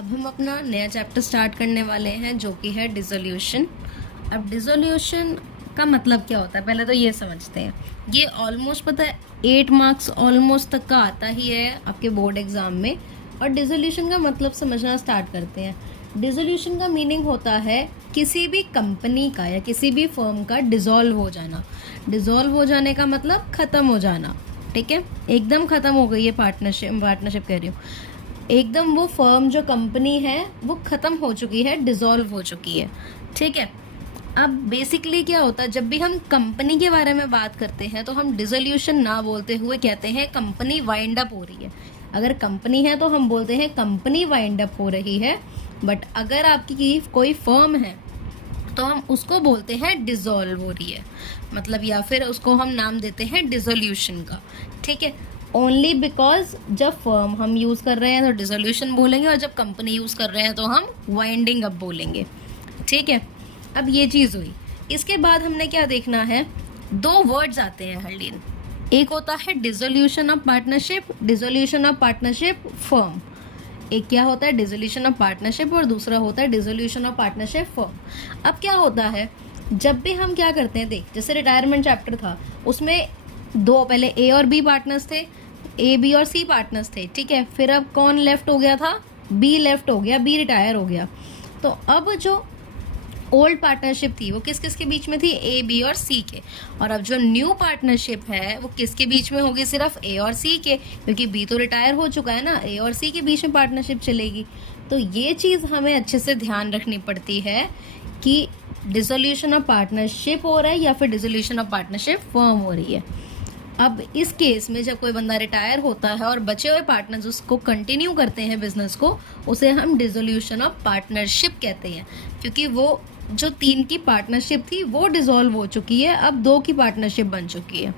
अब हम अपना नया चैप्टर स्टार्ट करने वाले हैं जो कि है डिसोल्यूशन। अब डिसोल्यूशन का मतलब क्या होता है पहले तो ये समझते हैं। ये ऑलमोस्ट पता है 8 मार्क्स ऑलमोस्ट तक का आता ही है आपके बोर्ड एग्जाम में। और डिसोल्यूशन का मतलब समझना स्टार्ट करते हैं। डिसोल्यूशन का मीनिंग होता है किसी भी कंपनी का या किसी भी फर्म का डिसॉल्व हो जाना। डिसॉल्व हो जाने का मतलब ख़त्म हो जाना, ठीक है। एकदम ख़त्म हो गई है पार्टनरशिप कह रही हूँ, एकदम वो फर्म जो कंपनी है वो ख़त्म हो चुकी है, डिसॉल्व हो चुकी है, ठीक है। अब बेसिकली क्या होता है जब भी हम कंपनी के बारे में बात करते हैं तो हम डिसोल्यूशन ना बोलते हुए कहते हैं कंपनी वाइंड अप हो रही है। अगर कंपनी है तो हम बोलते हैं कंपनी वाइंड अप हो रही है। बट अगर आपकी कोई फर्म है तो हम उसको बोलते हैं डिसॉल्व हो रही है, मतलब या फिर उसको हम नाम देते हैं डिसोल्यूशन का, ठीक है। ओनली बिकॉज जब फर्म हम यूज़ कर रहे हैं तो डिसोल्यूशन बोलेंगे और जब कंपनी यूज़ कर रहे हैं तो हम वाइंडिंग अप बोलेंगे, ठीक है। अब ये चीज़ हुई। इसके बाद हमने क्या देखना है, दो वर्ड्स आते हैं हरलीन। एक होता है dissolution of partnership, dissolution of partnership firm. एक क्या होता है डिसोल्यूशन ऑफ पार्टनरशिप और दूसरा होता है डिसोल्यूशन ऑफ पार्टनरशिप फर्म। अब क्या होता है जब भी हम क्या करते हैं, देख जैसे रिटायरमेंट चैप्टर था उसमें दो पहले ए और बी पार्टनर्स थे, ए बी और सी पार्टनर्स थे, ठीक है। फिर अब कौन लेफ्ट हो गया था, बी लेफ्ट हो गया, बी रिटायर हो गया। तो अब जो ओल्ड पार्टनरशिप थी वो किस किस के बीच में थी, ए बी और सी के। और अब जो न्यू पार्टनरशिप है वो किसके बीच में होगी, सिर्फ ए और सी के, क्योंकि बी तो रिटायर हो चुका है ना, ए और सी के बीच में पार्टनरशिप चलेगी। तो ये चीज़ हमें अच्छे से ध्यान रखनी पड़ती है कि डिसोल्यूशन ऑफ पार्टनरशिप हो रहा है या फिर डिसोल्यूशन ऑफ पार्टनरशिप फर्म हो रही है। अब इस केस में जब कोई बंदा रिटायर होता है और बचे हुए पार्टनर्स उसको कंटिन्यू करते हैं बिजनेस को, उसे हम डिसोल्यूशन ऑफ पार्टनरशिप कहते हैं, क्योंकि वो जो 3 की पार्टनरशिप थी वो डिसॉल्व हो चुकी है, अब 2 की पार्टनरशिप बन चुकी है।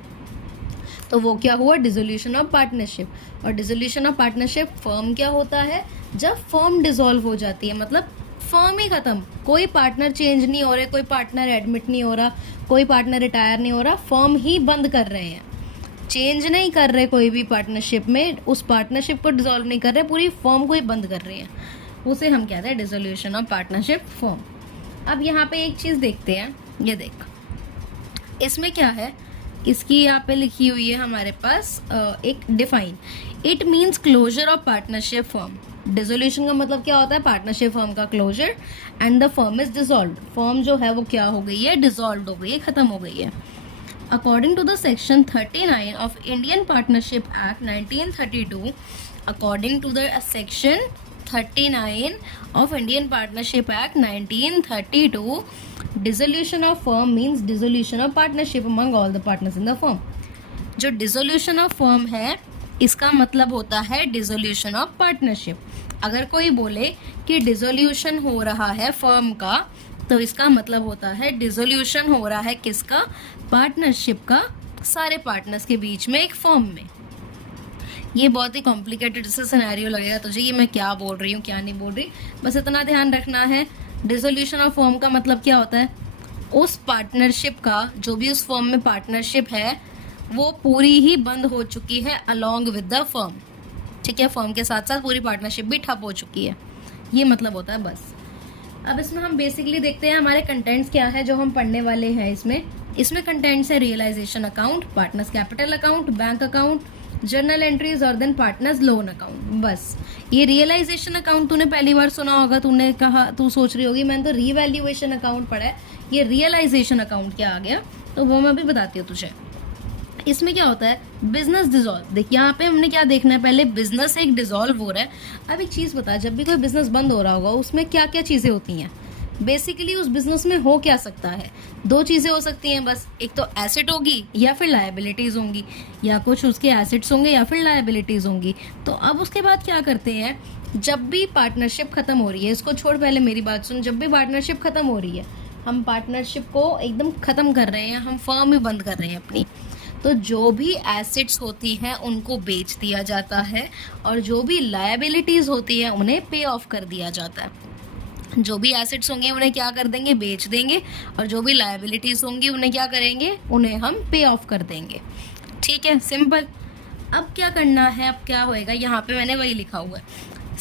तो वो क्या हुआ, डिसोल्यूशन ऑफ पार्टनरशिप। और डिसोल्यूशन ऑफ पार्टनरशिप फर्म क्या होता है, जब फर्म डिसॉल्व हो जाती है, मतलब फर्म ही खत्म, कोई पार्टनर चेंज नहीं हो रहे, कोई पार्टनर एडमिट नहीं हो रहा, कोई पार्टनर रिटायर नहीं हो रहा, फर्म ही बंद कर रहे हैं, चेंज नहीं कर रहे कोई भी पार्टनरशिप में, उस पार्टनरशिप को डिसॉल्व नहीं कर रहे, पूरी फर्म को ही बंद कर रहे हैं, उसे हम कहते हैं डिसोल्यूशन ऑफ पार्टनरशिप फर्म। अब यहाँ पे एक चीज़ देखते हैं, ये देख इसमें क्या है, इसकी यहाँ पे लिखी हुई है हमारे पास एक define, it means closure of partnership firm. Dissolution का मतलब क्या होता है, पार्टनरशिप फर्म का closure, and the firm is dissolve, firm जो है वो क्या हो गई है, डिसॉल्व हो गई है, खत्म हो गई है। According to the section 39 of Indian partnership act 1932, according to the section 39 of Indian Partnership Act 1932, dissolution of firm means dissolution of partnership among all the partners in the firm. जो dissolution of firm है इसका मतलब होता है dissolution of partnership. अगर कोई बोले कि dissolution हो रहा है फर्म का तो इसका मतलब होता है dissolution हो रहा है किसका, पार्टनरशिप का, सारे पार्टनर्स के बीच में एक फर्म में। ये बहुत ही कॉम्प्लिकेटेड से सिनेरियो लगेगा तुझे, ये मैं क्या बोल रही हूँ क्या नहीं बोल रही, बस इतना ध्यान रखना है। डिसोल्यूशन ऑफ फर्म का मतलब क्या होता है, उस पार्टनरशिप का, जो भी उस फर्म में पार्टनरशिप है वो पूरी ही बंद हो चुकी है अलोंग विद द फर्म, ठीक है। फर्म के साथ साथ पूरी पार्टनरशिप भी ठप हो चुकी है, ये मतलब होता है बस। अब इसमें हम बेसिकली देखते हैं हमारे कंटेंट्स क्या है जो हम पढ़ने वाले हैं। इसमें कंटेंट्स है realisation account, partners capital account, bank account, journal entries और देन पार्टनर्स लोन अकाउंट। बस ये रियलाइजेशन अकाउंट तूने पहली बार सुना होगा, तूने कहा, तू सोच रही होगी मैंने तो रीवैल्यूएशन अकाउंट पढ़ा है, ये रियलाइजेशन अकाउंट क्या आ गया, तो वो मैं भी बताती हूँ तुझे। इसमें क्या होता है, बिजनेस डिसॉल्व। देख यहाँ पे हमने क्या देखना है, पहले बिजनेस एक डिसॉल्व हो रहा है। अब एक चीज़ बता, जब भी कोई बिजनेस बंद हो रहा होगा उसमें क्या क्या चीज़ें होती हैं, बेसिकली उस बिजनेस में हो क्या सकता है, दो चीज़ें हो सकती हैं बस, एक तो एसेट होगी या फिर लायबिलिटीज़ होंगी, या कुछ उसके एसेट्स होंगे या फिर लायबिलिटीज़ होंगी। तो अब उसके बाद क्या करते हैं, जब भी पार्टनरशिप खत्म हो रही है, इसको छोड़ पहले मेरी बात सुन, जब भी पार्टनरशिप खत्म हो रही है, हम पार्टनरशिप को एकदम ख़त्म कर रहे हैं, हम फर्म ही बंद कर रहे हैं अपनी, तो जो भी एसेट्स होती हैं उनको बेच दिया जाता है और जो भी लायबिलिटीज़ होती हैं उन्हें पे ऑफ कर दिया जाता है। जो भी एसेट्स होंगे उन्हें क्या कर देंगे, बेच देंगे, और जो भी लायबिलिटीज़ होंगी उन्हें क्या करेंगे, उन्हें हम पे ऑफ कर देंगे, ठीक है, सिंपल। अब क्या करना है, अब क्या होएगा, यहाँ पे मैंने वही लिखा हुआ है,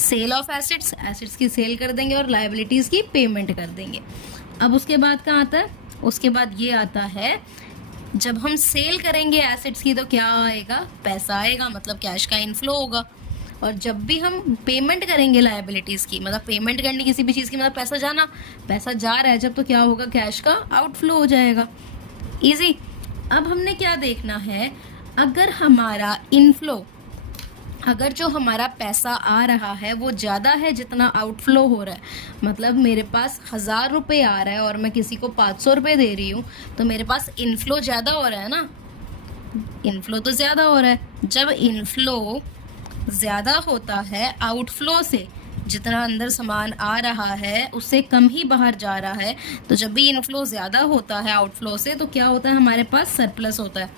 सेल ऑफ एसेट्स, एसेट्स की सेल कर देंगे और लायबिलिटीज़ की पेमेंट कर देंगे। अब उसके बाद कहाँ आता है, उसके बाद ये आता है जब हम सेल करेंगे एसेट्स की तो क्या आएगा, पैसा आएगा, मतलब कैश का इनफ्लो होगा। और जब भी हम पेमेंट करेंगे लायबिलिटीज़ की, मतलब पेमेंट करनी किसी भी चीज़ की, मतलब पैसा जाना, पैसा जा रहा है जब, तो क्या होगा, कैश का आउटफ्लो हो जाएगा। इजी। अब हमने क्या देखना है, अगर हमारा इनफ्लो, अगर जो हमारा पैसा आ रहा है वो ज़्यादा है जितना आउटफ्लो हो रहा है, मतलब मेरे पास 1000 रुपये आ रहा है और मैं किसी को 500 रुपये दे रही हूँ, तो मेरे पास इनफ्लो ज़्यादा हो रहा है ना, इनफ्लो तो ज़्यादा हो रहा है। जब इनफ्लो ज़्यादा होता है आउटफ्लो से, जितना अंदर सामान आ रहा है उससे कम ही बाहर जा रहा है, तो जब भी इनफ्लो ज़्यादा होता है आउटफ्लो से, तो क्या होता है, हमारे पास सरप्लस होता है,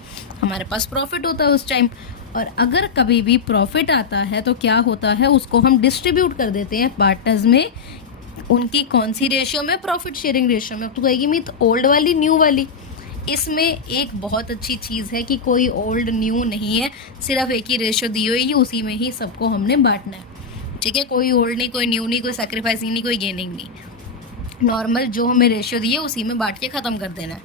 हमारे पास प्रॉफिट होता है उस टाइम। और अगर कभी भी प्रॉफिट आता है तो क्या होता है, उसको हम डिस्ट्रीब्यूट कर देते हैं पार्टनर्स में। उनकी कौन सी रेशियो में, प्रॉफिट शेयरिंग रेशियो में। अब तो कहेगी मीत ओल्ड वाली न्यू वाली, इसमें एक बहुत अच्छी चीज़ है कि कोई ओल्ड न्यू नहीं है, सिर्फ एक ही रेशियो दी हुई है, उसी में ही सबको हमने बांटना है। ठीक है, कोई ओल्ड नहीं, कोई न्यू नहीं, कोई सैक्रिफाइसिंग नहीं, कोई गेनिंग नहीं, नॉर्मल जो हमें रेशियो दी है उसी में बांट के ख़त्म कर देना है।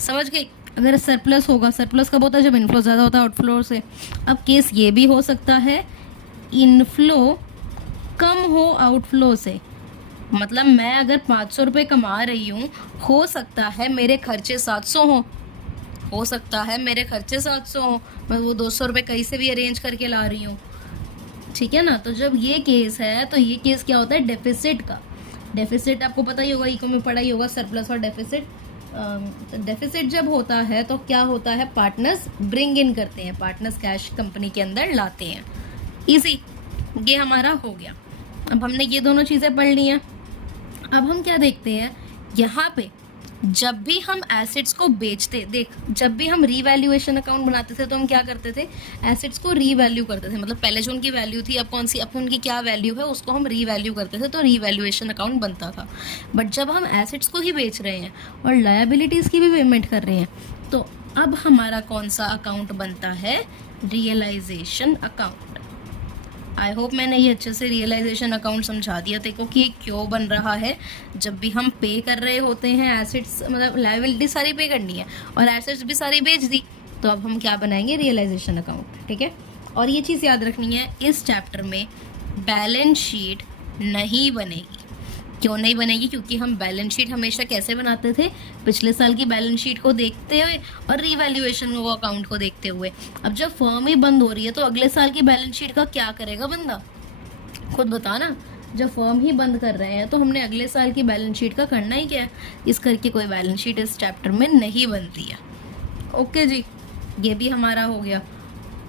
समझ गई। अगर सरप्लस होगा, सरप्लस कब होता है, जब इनफ्लो ज़्यादा होता है आउटफ्लो से। अब केस ये भी हो सकता है इनफ्लो कम हो आउटफ्लो से, मतलब मैं अगर 500 रुपये कमा रही हूँ, हो सकता है मेरे खर्चे 700 हो सकता है मेरे खर्चे 700 हो, मैं वो 200 रुपये कहीं से भी अरेंज करके ला रही हूँ। ठीक है ना। तो जब ये केस है, तो ये केस क्या होता है, डेफिसिट का। डेफिसिट आपको पता ही होगा, इको में पढ़ा ही होगा, सरप्लस और डेफिसिट। डेफिसिट जब होता है तो क्या होता है, पार्टनर्स ब्रिंग इन करते हैं, पार्टनर्स कैश कंपनी के अंदर लाते हैं। इजी, ये हमारा हो गया। अब हमने ये दोनों चीज़ें पढ़ ली हैं। अब हम क्या देखते हैं, यहाँ पे जब भी हम एसेट्स को बेचते, देख जब भी हम रीवैल्यूएशन अकाउंट बनाते थे तो हम क्या करते थे, एसेट्स को रीवैल्यू करते थे, मतलब पहले जो उनकी वैल्यू थी अब कौन सी, अब उनकी क्या वैल्यू है उसको हम रीवैल्यू करते थे, तो रीवैल्यूएशन अकाउंट बनता था। बट जब हम एसेट्स को ही बेच रहे हैं और लायबिलिटीज़ की भी पेमेंट कर रहे हैं, तो अब हमारा कौन सा अकाउंट बनता है, रियलाइजेशन अकाउंट। आई होप मैंने ये अच्छे से रियलाइजेशन अकाउंट समझा दिया देखो कि क्यों बन रहा है। जब भी हम पे कर रहे होते हैं एसेट्स, मतलब लायबिलिटी सारी पे करनी है और एसेट्स भी सारी बेच दी, तो अब हम क्या बनाएंगे, रियलाइजेशन अकाउंट। ठीक है। और ये चीज़ याद रखनी है, इस चैप्टर में बैलेंस शीट नहीं बनेगी। क्यों नहीं बनेगी, क्योंकि हम बैलेंस शीट हमेशा कैसे बनाते थे, पिछले साल की बैलेंस शीट को देखते हुए और रीवैल्यूएशन वो अकाउंट को देखते हुए। अब जब फर्म ही बंद हो रही है तो अगले साल की बैलेंस शीट का क्या करेगा बंदा, खुद बता ना। जब फर्म ही बंद कर रहे हैं तो हमने अगले साल की बैलेंस शीट का करना ही क्या है, इस करके कोई बैलेंस शीट इस चैप्टर में नहीं बनती है। ओके जी, ये भी हमारा हो गया।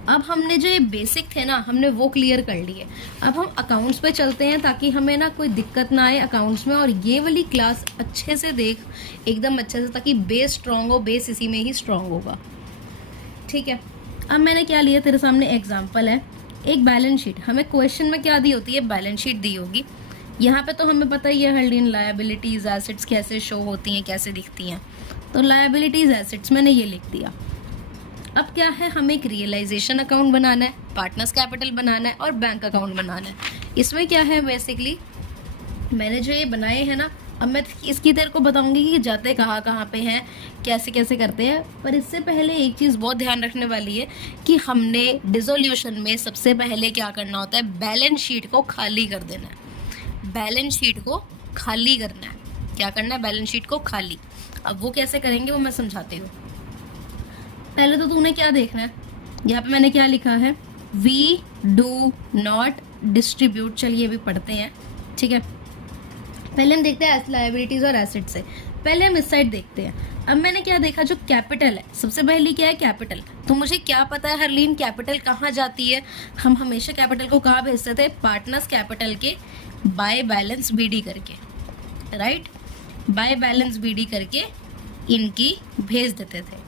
अब हमने जो ये बेसिक थे ना, हमने वो क्लियर कर लिए। अब हम अकाउंट्स पे चलते हैं ताकि हमें ना कोई दिक्कत ना आए अकाउंट्स में, और ये वाली क्लास अच्छे से देख, एकदम अच्छे से, ताकि बेस स्ट्रांग हो, बेस इसी में ही स्ट्रांग होगा। ठीक है। अब मैंने क्या लिया, तेरे सामने एग्जाम्पल है, एक बैलेंस शीट। हमें क्वेश्चन में क्या दी होती है, बैलेंस शीट दी होगी। यहाँ पे तो हमें पता ही है हर दिन लायबिलिटीज़ एसेट्स कैसे शो होती हैं, कैसे दिखती हैं। तो लायबिलिटीज़ एसेट्स मैंने ये लिख दिया। अब क्या है, हमें एक रियलाइजेशन अकाउंट बनाना है, पार्टनर्स कैपिटल बनाना है और बैंक अकाउंट बनाना है। इसमें क्या है, बेसिकली मैंने जो ये बनाए हैं ना, अब मैं इसकी तेरे को बताऊंगी कि जाते कहाँ कहाँ पे हैं, कैसे कैसे करते हैं। पर इससे पहले एक चीज़ बहुत ध्यान रखने वाली है कि हमने डिसोल्यूशन में सबसे पहले क्या करना होता है, बैलेंस शीट को खाली कर देना है। बैलेंस शीट को खाली करना है। क्या करना है, बैलेंस शीट को खाली। अब वो कैसे करेंगे वो मैं समझाती हूँ। पहले तो तूने क्या देखना है, यहाँ पे मैंने क्या लिखा है, वी डू नॉट डिस्ट्रीब्यूट। चलिए अभी पढ़ते हैं। ठीक है। पहले हम देखते हैं लायबिलिटीज और एसेट से। पहले हम इस साइड देखते हैं। अब मैंने क्या देखा, जो कैपिटल है, सबसे पहली क्या है, कैपिटल। तो मुझे क्या पता है हरलीन, कैपिटल कहाँ जाती है, हम हमेशा कैपिटल को कहाँ भेजते थे, पार्टनर्स कैपिटल के बाय बैलेंस बीडी करके, राइट, बाय बैलेंस बीडी करके इनकी भेज देते थे।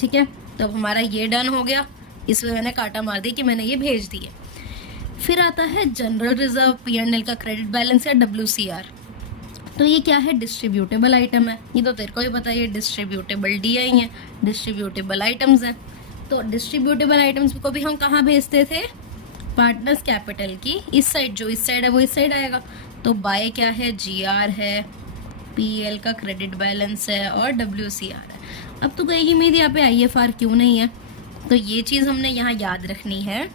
ठीक है। तो अब हमारा ये डन हो गया, इसमें मैंने कांटा मार दिया कि मैंने ये भेज दिए। फिर आता है जनरल रिजर्व, P&L का क्रेडिट बैलेंस या WCR। तो ये क्या है, डिस्ट्रीब्यूटेबल आइटम है। ये तो तेरे को ही पता है, ये डिस्ट्रीब्यूटेबल DI है, डिस्ट्रीब्यूटेबल आइटम्स हैं। तो डिस्ट्रीब्यूटेबल आइटम्स को भी हम कहाँ भेजते थे, पार्टनर्स कैपिटल की इस साइड, जो इस साइड है वो इस साइड आएगा। तो बाय क्या है, जीआर है, पीएल का क्रेडिट बैलेंस है और डब्ल्यूसीआर है। अब तो कहेगी मेरी यहाँ पे आईएफआर क्यों नहीं है, तो ये चीज़ हमने यहाँ याद रखनी है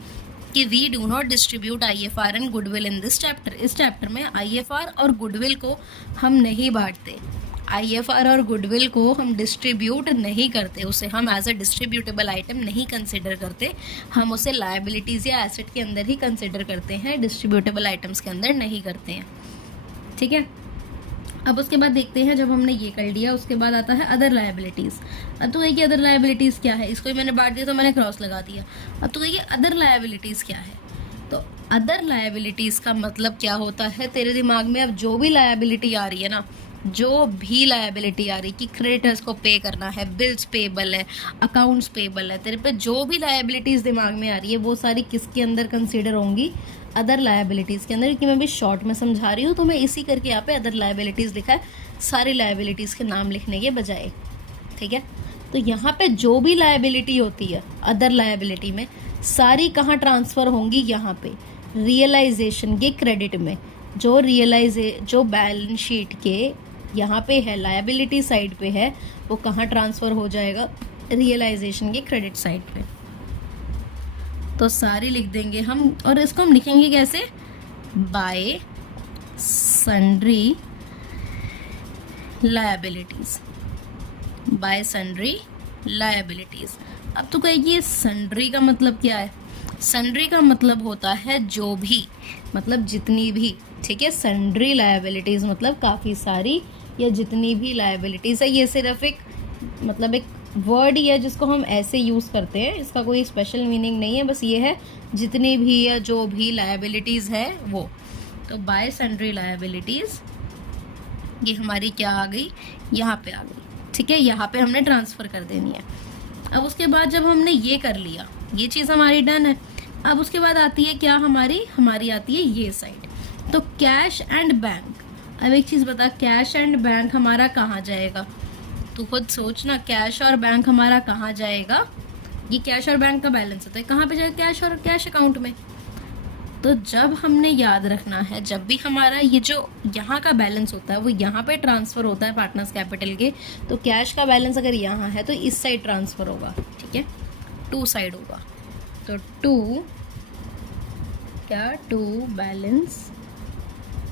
कि we do not distribute IFR and goodwill in this chapter. इस चैप्टर में आईएफआर और गुडविल को हम नहीं बांटते, आईएफआर और गुडविल को हम डिस्ट्रीब्यूट नहीं करते, उसे हम एज अ डिस्ट्रीब्यूटेबल आइटम नहीं कंसिडर करते, हम उसे लायबिलिटीज़ या एसेट के अंदर ही कंसिडर करते हैं, डिस्ट्रीब्यूटेबल आइटम्स के अंदर नहीं करते हैं। ठीक है, अब उसके बाद देखते हैं, जब हमने ये कर लिया उसके बाद आता है अदर लायबिलिटीज़। अब तो कहिए अदर लायबिलिटीज़ क्या है, इसको ही मैंने बांट दिया तो मैंने क्रॉस लगा दिया। अब तो कहिए अदर लायबिलिटीज़ क्या है, तो अदर लायबिलिटीज़ का मतलब क्या होता है तेरे दिमाग में। अब जो भी लायबिलिटी आ रही है ना, जो भी लायबिलिटी आ रही कि क्रेडिटर्स को पे करना है, बिल्स पेबल है, अकाउंट्स पेबल है, तेरे पे जो भी लायबिलिटीज़ दिमाग में आ रही है वो सारी किसके अंदर कंसीडर होंगी, अदर लायबिलिटीज़ के अंदर। कि मैं भी शॉर्ट में समझा रही हूँ तो मैं इसी करके यहाँ पे अदर लायबिलिटीज़ लिखा है, सारी लायबिलिटीज़ के नाम लिखने के बजाय। ठीक है, तो यहाँ पे जो भी लायबिलिटी होती है अदर लायबिलिटी में, सारी कहाँ ट्रांसफ़र होंगी, यहाँ पे रियलाइजेशन के क्रेडिट में। जो बैलेंस शीट के यहाँ पे है लायबिलिटी साइड पे है, वो कहाँ ट्रांसफ़र हो जाएगा, रियलाइजेशन के क्रेडिट साइड पे। तो सारी लिख देंगे हम, और इसको हम लिखेंगे कैसे, bye sundry liabilities, bye sundry liabilities. अब तो कहेगी ये सन्ड्री का मतलब क्या है, सन्ड्री का मतलब होता है जो भी, मतलब जितनी भी। ठीक है, सन्ड्री लायबिलिटीज़ मतलब काफ़ी सारी या जितनी भी लायबिलिटीज़ है। ये सिर्फ एक मतलब एक वर्ड ही है जिसको हम ऐसे यूज़ करते हैं, इसका कोई स्पेशल मीनिंग नहीं है, बस ये है जितनी भी या जो भी लायबिलिटीज़ है वो। तो बाय सन्ड्री लायबिलिटीज़ ये हमारी क्या आ गई, यहाँ पे आ गई। ठीक है, यहाँ पे हमने ट्रांसफ़र कर देनी है। अब उसके बाद जब हमने ये कर लिया, ये चीज़ हमारी डन है। अब उसके बाद आती है क्या, हमारी आती है ये साइड, तो कैश एंड बैंक। अब एक चीज़ बता, कैश एंड बैंक हमारा कहाँ जाएगा, तू खुद सोच ना, कैश और बैंक हमारा कहाँ जाएगा। ये कैश और बैंक का बैलेंस होता है, कहाँ पे जाएगा, कैश और कैश अकाउंट में। तो जब हमने याद रखना है, जब भी हमारा ये जो यहाँ का बैलेंस होता है वो यहाँ पे ट्रांसफ़र होता है पार्टनर्स कैपिटल के, तो कैश का बैलेंस अगर यहाँ है तो इस साइड ट्रांसफ़र होगा। ठीक है, टू साइड होगा, तो टू बैलेंस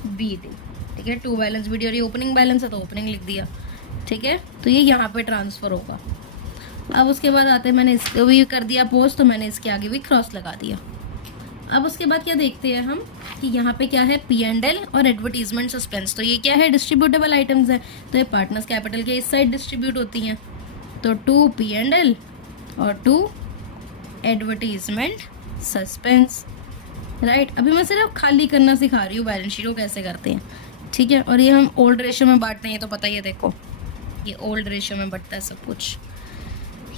बी डी। ठीक है, टू बैलेंस बी डी, और ये ओपनिंग बैलेंस है तो ओपनिंग लिख दिया। ठीक है, तो ये यहाँ पे ट्रांसफ़र होगा। अब उसके बाद आते हैं, मैंने इसको भी कर दिया पोस्ट, तो मैंने इसके आगे भी क्रॉस लगा दिया। अब उसके बाद क्या देखते हैं हम कि यहाँ पे क्या है, P&L और एडवर्टीजमेंट सस्पेंस। तो ये क्या है, डिस्ट्रीब्यूटेबल आइटम्स है, तो ये पार्टनर्स कैपिटल के इस साइड डिस्ट्रीब्यूट होती हैं। तो 2 P&L और 2 एडवर्टीजमेंट सस्पेंस। राइट, अभी मैं सिर्फ खाली करना सिखा रही हूँ बैलेंस शीट को कैसे करते हैं। ठीक है, और ये हम ओल्ड रेशियो में बांटते हैं, ये तो पता ही है, देखो ये ओल्ड रेशियो में बढ़ता है सब कुछ।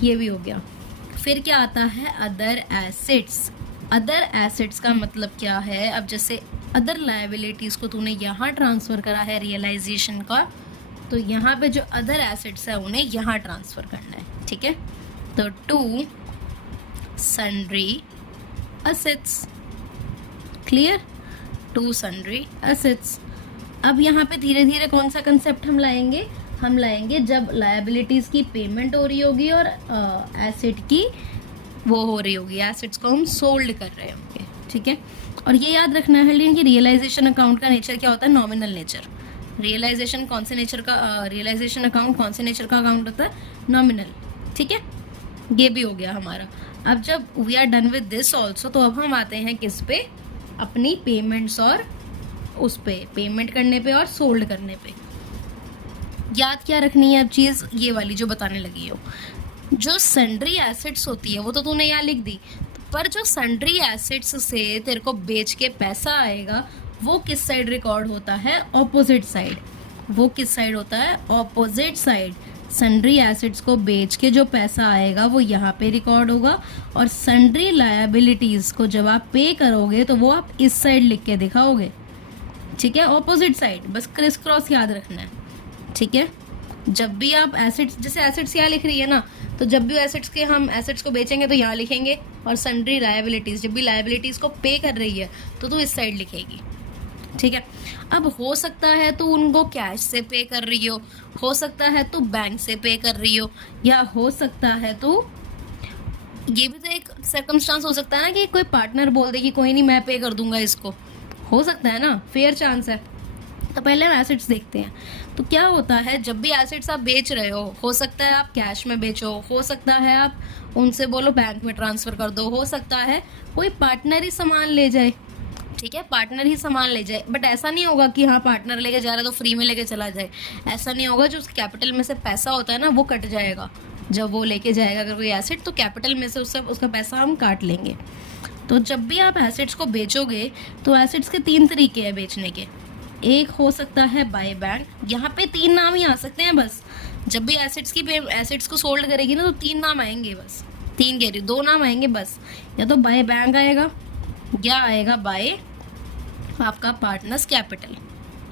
ये भी हो गया। फिर क्या आता है, अदर एसेट्स। अदर एसेट्स का मतलब क्या है, अब जैसे अदर लायबिलिटीज़ को तूने यहाँ ट्रांसफ़र करा है रियलाइजेशन का, तो यहाँ पे जो अदर एसेट्स है उन्हें यहाँ ट्रांसफ़र करना है। ठीक है, तो 2 sundry assets. Clear, 2 sundry assets. अब यहाँ पे धीरे धीरे कौन सा कंसेप्ट हम लाएंगे, जब लायबिलिटीज़ की पेमेंट हो रही होगी और एसेट की वो हो रही होगी, एसेट्स को हम सोल्ड कर रहे होंगे। ठीक है, और ये याद रखना है लेकिन कि रियलाइजेशन अकाउंट का नेचर क्या होता है, नॉमिनल नेचर। रियलाइजेशन अकाउंट कौन से नेचर का अकाउंट होता है, नॉमिनल। ठीक है, ये भी हो गया हमारा। अब जब we are done with this also, तो अब हम आते हैं किस पे, अपनी पेमेंट्स और उस पे पेमेंट करने पे और सोल्ड करने पे। याद क्या रखनी है अब चीज़, ये वाली जो बताने लगी हो, जो सन्ड्री एसेट्स होती है वो तो तूने यहाँ लिख दी, पर जो सन्ड्री एसेट्स से तेरे को बेच के पैसा आएगा वो किस साइड रिकॉर्ड होता है, ऑपोजिट साइड। वो किस साइड होता है, ऑपोजिट साइड। सन्ड्री एसेट्स को बेच के जो पैसा आएगा वो यहाँ पे रिकॉर्ड होगा, और सन्ड्री लायबिलिटीज़ को जब आप पे करोगे तो वो आप इस साइड लिख के दिखाओगे। ठीक है, ऑपोजिट साइड, बस क्रिस क्रॉस याद रखना है। ठीक है, जब भी आप एसेट्स, जैसे एसेट्स यहाँ लिख रही है ना, तो जब भी एसेट्स को बेचेंगे तो यहाँ लिखेंगे, और सन्ड्री लायबिलिटीज़, जब भी लायबिलिटीज़ को पे कर रही है तो तू इस साइड लिखेगी, ठीक है। अब हो सकता है तो उनको कैश से पे कर रही हो सकता है तो बैंक से पे कर रही हो, या हो सकता है तो ये भी तो एक सर्कमस्टांस हो सकता है ना कि कोई पार्टनर बोल दे कि कोई नहीं मैं पे कर दूंगा इसको, हो सकता है ना, फेयर चांस है। तो पहले हम एसेट्स देखते हैं। तो क्या होता है, जब भी एसेट्स आप बेच रहे हो सकता है आप कैश में बेचो, हो सकता है आप उनसे बोलो बैंक में ट्रांसफ़र कर दो, हो सकता है कोई पार्टनर ही सामान ले जाए, ठीक है, पार्टनर ही सामान ले जाए। बट ऐसा नहीं होगा कि हाँ पार्टनर लेके जा रहा है तो फ्री में लेके चला जाए, ऐसा नहीं होगा। जो उसके कैपिटल में से पैसा होता है ना वो कट जाएगा, जब वो लेके जाएगा अगर कोई एसेट तो कैपिटल में से उसका पैसा हम काट लेंगे। तो जब भी आप एसेट्स को बेचोगे तो एसेट्स के 3 तरीके हैं बेचने के। एक हो सकता है बाय बैंक, यहाँ पे 3 नाम ही आ सकते हैं बस। जब भी एसेट्स को सोल्ड करेगी ना तो 3 नाम आएंगे बस, 3 कह रही 2 नाम आएंगे बस। या तो बाय बैंक आएगा या आएगा बाय आपका पार्टनर्स कैपिटल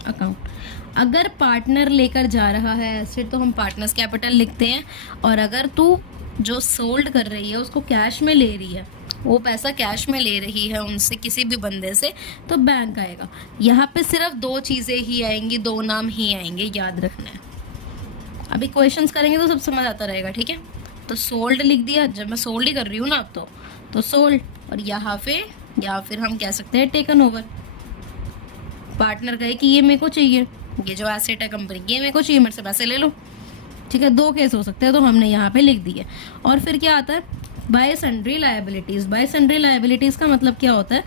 अकाउंट। अगर पार्टनर लेकर जा रहा है एसेट तो हम पार्टनर्स कैपिटल लिखते हैं, और अगर तू जो सोल्ड कर रही है उसको कैश में ले रही है, वो पैसा कैश में ले रही है उनसे किसी भी बंदे से, तो बैंक आएगा। यहाँ पे सिर्फ 2 चीज़ें ही आएंगी, 2 नाम ही आएंगे, याद रखना है। अभी क्वेश्चंस करेंगे तो सब समझ आता रहेगा, ठीक है। तो सोल्ड लिख दिया, जब मैं सोल्ड ही कर रही हूँ ना अब तो सोल्ड, और यहाँ पे या फिर हम कह सकते हैं टेकन ओवर। पार्टनर कहे कि ये मेरे को चाहिए, ये जो एसेट है कंपनी ये मेरे को चाहिए, मेरे से पैसे ले लो, ठीक है। 2 केस हो सकते हैं तो हमने यहाँ पे लिख दिए। और फिर क्या आता है, bye sundry liabilities. Bye sundry liabilities का मतलब क्या होता है,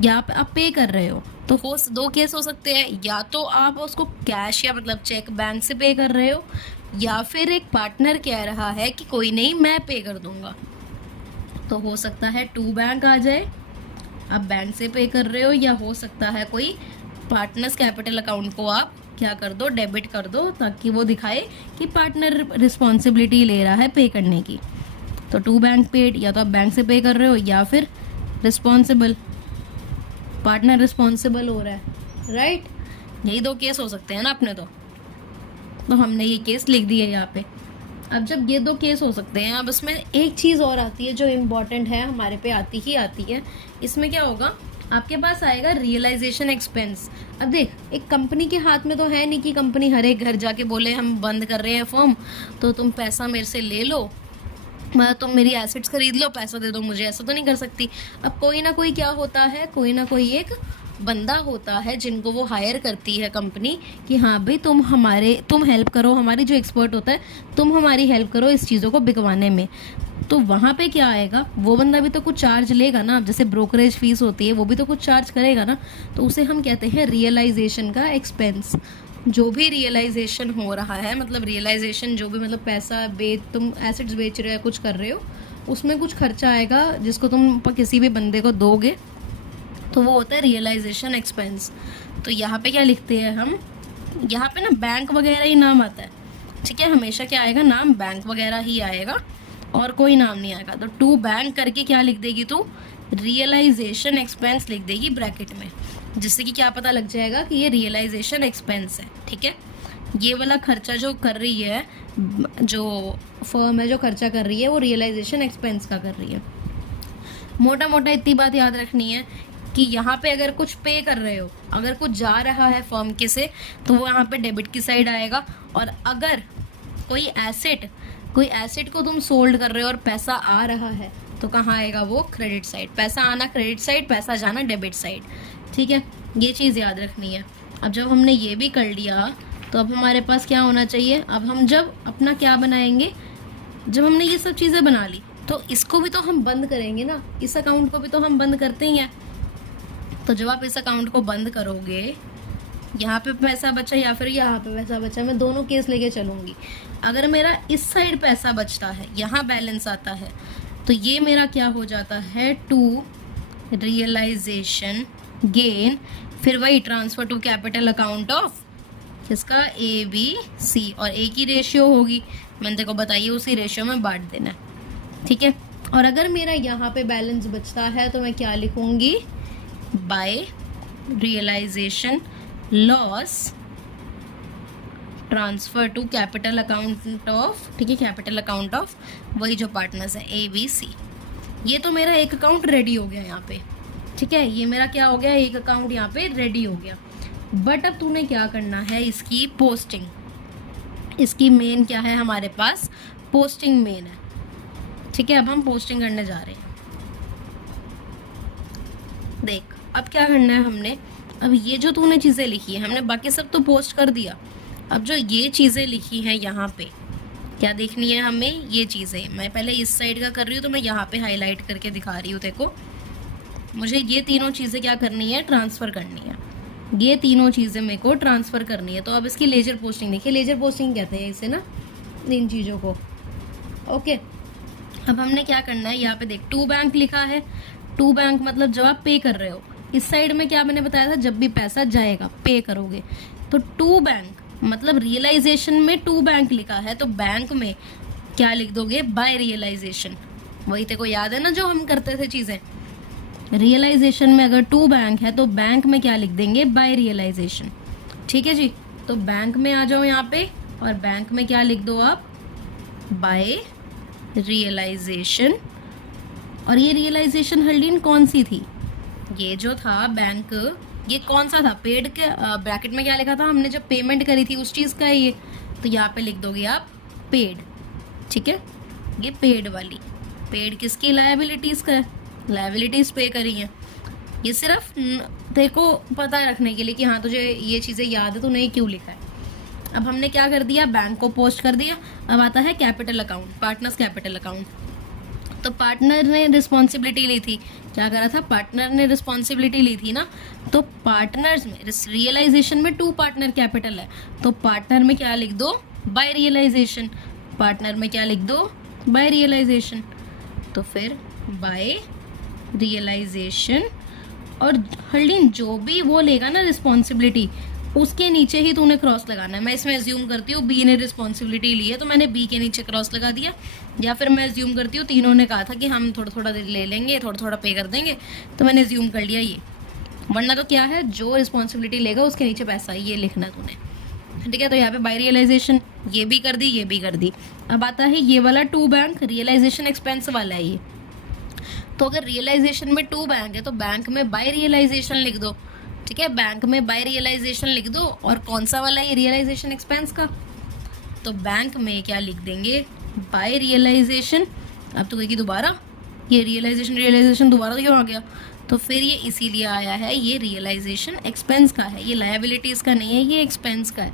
यहाँ पे आप पे कर रहे हो तो 2 केस हो सकते हैं, या तो आप उसको कैश या मतलब चेक बैंक से पे कर रहे हो, या फिर एक पार्टनर कह रहा है कि कोई नहीं मैं पे कर दूंगा। तो हो सकता है टू बैंक आ जाए, आप बैंक से पे कर रहे हो, या हो सकता है कोई पार्टनर्स कैपिटल अकाउंट को आप क्या कर दो, डेबिट कर दो, ताकि वो दिखाए कि पार्टनर रिस्पॉन्सिबिलिटी ले रहा है पे करने की। तो टू बैंक पेड, या तो आप बैंक से पे कर रहे हो या फिर रिस्पॉन्सिबल, पार्टनर रिस्पॉन्सिबल हो रहा है, राइट। यही 2 केस हो सकते हैं ना अपने तो हमने ये केस लिख दिए यहाँ पे। अब जब ये 2 केस हो सकते हैं, अब इसमें एक चीज़ और आती है जो इम्पॉर्टेंट है, हमारे पे आती है। इसमें क्या होगा, आपके पास आएगा रियलाइजेशन एक्सपेंस। अब देख, एक कंपनी के हाथ में तो है नहीं कि कंपनी हर एक घर जाके बोले हम बंद कर रहे हैं फर्म तो तुम पैसा मेरे से ले लो, तुम मेरी एसेट्स खरीद लो, पैसा दे दो मुझे, ऐसा तो नहीं कर सकती। अब कोई ना कोई क्या होता है, कोई ना कोई एक बंदा होता है जिनको वो हायर करती है कंपनी कि हाँ भाई तुम हेल्प करो, हमारी जो एक्सपर्ट होता है तुम हमारी हेल्प करो इस चीज़ों को बिकवाने में। तो वहाँ पे क्या आएगा, वो बंदा भी तो कुछ चार्ज लेगा ना, जैसे ब्रोकरेज फीस होती है वो भी तो कुछ चार्ज करेगा ना, तो उसे हम कहते हैं रियलाइजेशन का एक्सपेंस। जो भी रियलाइजेशन हो रहा है, मतलब रियलाइजेशन जो भी मतलब पैसा तुम एसेट्स बेच रहे हो कुछ कर रहे हो, उसमें कुछ खर्चा आएगा जिसको तुम किसी भी बंदे को दोगे, तो वो होता है रियलाइजेशन एक्सपेंस। तो यहाँ पे क्या लिखते हैं हम, यहाँ पे ना बैंक वगैरह ही नाम आता है, ठीक है। हमेशा क्या आएगा, नाम बैंक वगैरह ही आएगा और कोई नाम नहीं आएगा। तो टू बैंक करके क्या लिख देगी तू, रियलाइजेशन एक्सपेंस लिख देगी ब्रैकेट में, जिससे कि क्या पता लग जाएगा कि ये रियलाइजेशन एक्सपेंस है, ठीक है। ये वाला खर्चा जो कर रही है, जो फर्म है जो खर्चा कर रही है, वो रियलाइजेशन एक्सपेंस का कर रही है। मोटा मोटा इतनी बात याद रखनी है कि यहाँ पे अगर कुछ पे कर रहे हो, अगर कुछ जा रहा है फर्म के से, तो वो यहाँ पे डेबिट की साइड आएगा। और अगर कोई एसेट को तुम सोल्ड कर रहे हो और पैसा आ रहा है, तो कहाँ आएगा वो, क्रेडिट साइड। पैसा आना क्रेडिट साइड, पैसा जाना डेबिट साइड, ठीक है। ये चीज़ याद रखनी है। अब जब हमने ये भी कर लिया तो अब हमारे पास क्या होना चाहिए, अब हम जब अपना क्या बनाएंगे, जब हमने ये सब चीज़ें बना ली तो इसको भी तो हम बंद करेंगे ना, इस अकाउंट को भी तो हम बंद करते ही हैं। तो जब आप इस अकाउंट को बंद करोगे, यहाँ पे पैसा बचा या फिर यहाँ पे पैसा बचा, मैं दोनों केस लेके चलूँगी। अगर मेरा इस साइड पैसा बचता है, यहाँ बैलेंस आता है, तो ये मेरा क्या हो जाता है, टू रियलाइजेशन गेन, फिर वही transfer to capital account of किसका, ABC, और एक ही रेशियो होगी, मैंने तेको बताइए उसी रेशियो में बांट देना है, ठीक है। और अगर मेरा यहाँ पे बैलेंस बचता है तो मैं क्या लिखूँगी, by realisation loss transfer to capital account of, ठीक है, कैपिटल अकाउंट ऑफ वही जो पार्टनर्स है ABC, ये तो मेरा एक अकाउंट रेडी हो गया यहाँ पे, ठीक है, ये मेरा क्या हो गया, एक अकाउंट यहाँ पे रेडी हो गया। बट अब तूने क्या करना है, इसकी पोस्टिंग, इसकी मेन क्या है हमारे पास, पोस्टिंग मेन है, ठीक है। अब हम पोस्टिंग करने जा रहे हैं। देख अब क्या करना है हमने, अब ये जो तूने चीज़ें लिखी है, हमने बाकी सब तो पोस्ट कर दिया, अब जो ये चीज़ें लिखी हैं यहाँ पे क्या देखनी है हमें, ये चीज़ें मैं पहले इस साइड का कर रही हूँ तो मैं यहाँ पे हाईलाइट करके दिखा रही हूँ। देखो मुझे ये तीनों चीज़ें क्या करनी है, ट्रांसफ़र करनी है, ये तीनों चीज़ें मेरे को ट्रांसफ़र करनी है। तो अब इसकी लेजर पोस्टिंग देखिए, लेजर पोस्टिंग कहते हैं इसे ना, इन चीज़ों को। ओके अब हमने क्या करना है, यहाँ पे देख टू बैंक लिखा है, टू बैंक मतलब जब आप पे कर रहे हो, इस साइड में क्या मैंने बताया था, जब भी पैसा जाएगा पे करोगे, तो टू बैंक मतलब रियलाइजेशन में टू बैंक लिखा है, तो बैंक में क्या लिख दोगे, बाय रियलाइजेशन। वही तेरे को याद है ना जो हम करते थे चीज़ें, रियलाइजेशन में अगर टू बैंक है तो बैंक में क्या लिख देंगे, बाय रियलाइजेशन, ठीक है जी। तो बैंक में आ जाओ यहाँ पे, और बैंक में क्या लिख दो आप, बाय रियलाइजेशन। और ये रियलाइजेशन हर्लीन कौन सी थी, ये जो था बैंक, ये कौन सा था, पेड के ब्रैकेट में क्या लिखा था हमने जब पेमेंट करी थी उस चीज़ का है ये, तो यहाँ पे लिख दोगे आप पेड, ठीक है। ये पेड वाली, पेड किसकी, लायबिलिटीज़ का है, लायबिलिटीज़ पे करी हैं। ये सिर्फ तेरे को पता रखने के लिए कि हाँ तुझे ये चीज़ें याद है तो नहीं क्यों लिखा है। अब हमने क्या कर दिया, बैंक को पोस्ट कर दिया। अब आता है capital account, partners capital account. तो पार्टनर ने रिस्पॉन्सिबिलिटी ली थी, क्या करा था, पार्टनर ने रिस्पॉन्सिबिलिटी ली थी ना, तो पार्टनर्स में रियलाइजेशन में टू पार्टनर कैपिटल है, तो पार्टनर में क्या लिख दो, बाय रियलाइजेशन, पार्टनर में क्या लिख दो, बाय रियलाइजेशन। तो फिर बाय रियलाइजेशन, और हर्लीन जो भी वो लेगा ना रिस्पॉन्सिबिलिटी, उसके नीचे ही तूने क्रॉस लगाना है। मैं इसमें एज्यूम करती हूँ बी ने रिस्पॉन्सिबिलिटी ली है तो मैंने बी के नीचे क्रॉस लगा दिया, या फिर मैं एज्यूम करती हूँ तीनों ने कहा था कि हम थोड़ा थोड़ा ले लेंगे, थोड़ा थोड़ा पे कर देंगे, तो मैंने एज्यूम कर लिया ये। वरना तो क्या है, जो रिस्पॉन्सिबिलिटी लेगा उसके नीचे पैसा, ये लिखना है तूने, ठीक है। तो यहाँ पे बाय रियलाइजेशन ये भी कर दी, ये भी कर दी। अब आता है ये वाला टू बैंक, रियलाइजेशन एक्सपेंस वाला है ये। तो अगर रियलाइजेशन में टू बैंक है तो बैंक में बाय रियलाइजेशन लिख दो, ठीक है, बैंक में बाय रियलाइजेशन लिख दो। और कौन सा वाला है रियलाइजेशन एक्सपेंस का, तो बैंक में क्या लिख देंगे, बाय रियलाइजेशन। अब तो कहेगी दोबारा ये रियलाइजेशन दोबारा तो क्यों आ गया, तो फिर ये इसीलिए आया है, ये रियलाइजेशन एक्सपेंस का है, ये लायबिलिटीज़ का नहीं है, ये एक्सपेंस का है।